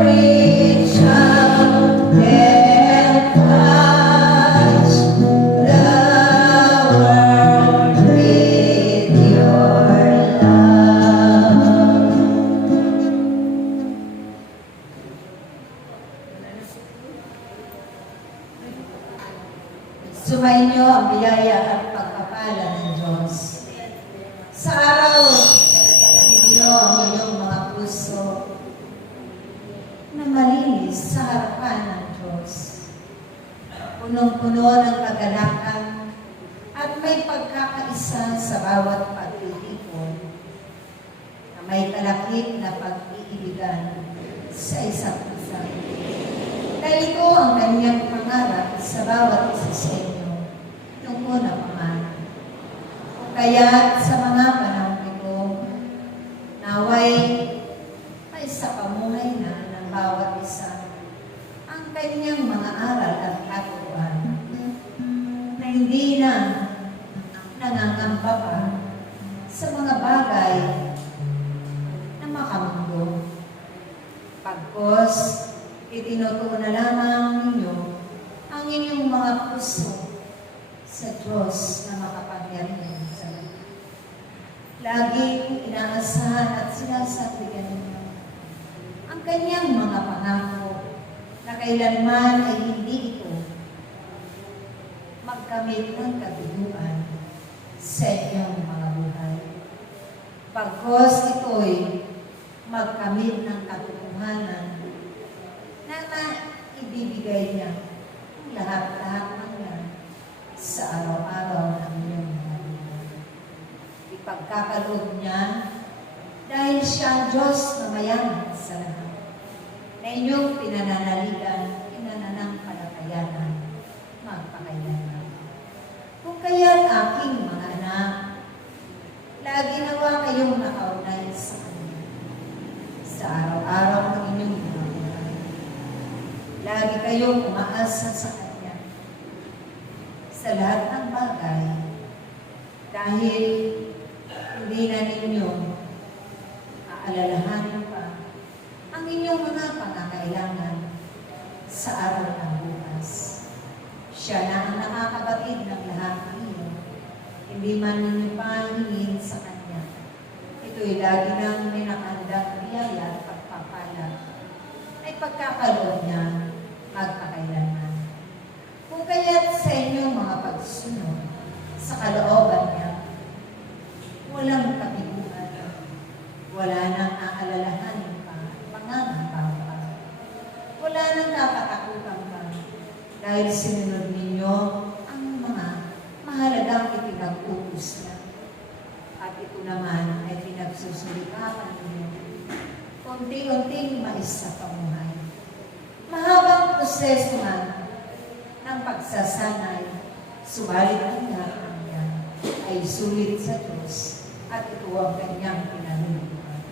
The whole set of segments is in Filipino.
reach out and touch the world with your love. Sumainyo ang biyaya at pagpapala ng Diyos. Sa araw, ninyo ang inyong mga puso na malinis sa harapan ng Diyos. Punong-puno ng kagalakan at may pagkakaisa sa bawat pagtitipon na may kalakip na pag-iibigan sa isa't isa. Dahil ito ang kanyang pangarap sa bawat isa sa inyo nung una pa man. Kaya sa mga panahon ito, naway ay sa pamuhay na ng bawat isa ang kanyang mga aral at katuruan na hindi na nangangamba pa sa mga bagay na makamundo. Pagkos, itinutuon na lamang ninyo ang inyong mga puso sa Diyos na makapangyarihan sa lahat. Laging inaasahan at sinasabihan ninyo ang kanyang mga pangako na kailanman ay hindi ito magkamit ng kabiguan sa inyong mga buhay. Pagkos ito'y magkamit ng katotohanan na ibibigay niya ang lahat-lahat ng yan sa araw-araw ng inyong mga buhay. Ipagkakaloob niya dahil siya ang Diyos na mayaman sa lahat na inyong pinananaligan, pinananampalatayanan, magpakailanman. Kung kaya't aking mga anak, lagi nawa kayong nakaunay sa Kanya sa araw-araw ng inyong mga buhay. Lagi kayong umaasa sa Kanya sa lahat ng bagay dahil hindi na ninyo aalalahanin pa ang inyong mga pangangailangan sa araw ng bukas. Siya na ang nakakabatid ng lahat ng inyo. Hindi man ninyo pa hingin sa Kanya. Ito'y lagi nang may nakahandang biyaya at pagpapala ay pagkakaloob niya magpakailanman. Kung kaya't sa inyong mga pagsunod sa kalooban niya, walang kabiguan, wala nang aalalahanin pa, pangangamba pa, wala nang kapatakutan pa, dahil sinunod ninyo ang mga mahalagang ipinag-utos niya. At ito naman ay pinagsusulikapan ninyo, unti-unting mais sa pamuhay. Mahabang proseso man ng pagsasanay, subalit ang lahat ng yan ay sulit sa Diyos at ito ang Kanyang pinanunguhan.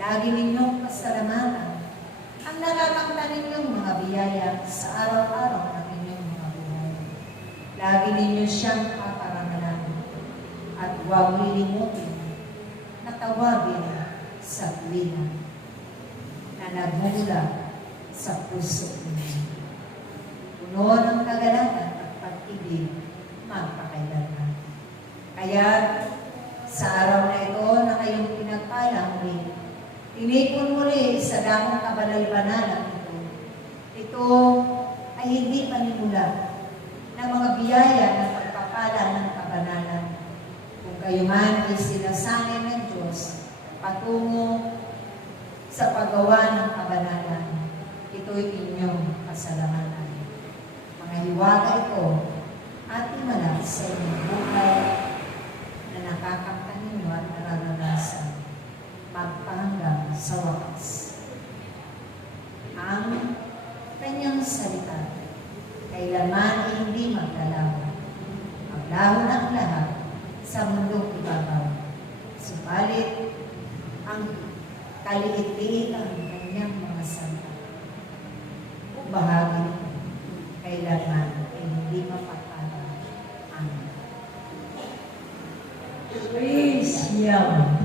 Lagi ninyong pasalamatan ang nakakamta ninyong mga biyaya sa araw-araw ng inyong mga buhay. Lagi ninyo siyang paparangalan at huwag lilimutin na tawagin sa tuwina na nagmula sa puso ninyo. Puno ng kagalakan at pag-ibig magpakailanman. Kaya sa araw na ito na kayong pinagpalang muli, tinipon muli sa damong kabanal-banalan ito. Ito ay hindi panimula ng mga biyaya ng pagpapala ng kabanalan. Kung kayo man ay sinasanay ng Diyos patungo sa paggawa ng kabanalan, ito'y inyong kasalamatan. Mga hiwaga ito at imalak sa inyong buhay na nakakamta ninyo at nararanasan magpahanggang sa wakas. Ang Kanyang salita kailanman ay hindi maglalaho. Maglaho ng lahat sa mundong ibabaw. Subalit, ang kaliit-liit ang Kanyang mga salita o bahagi kailanman ay hindi mapapala. Amen. Praise Yahweh.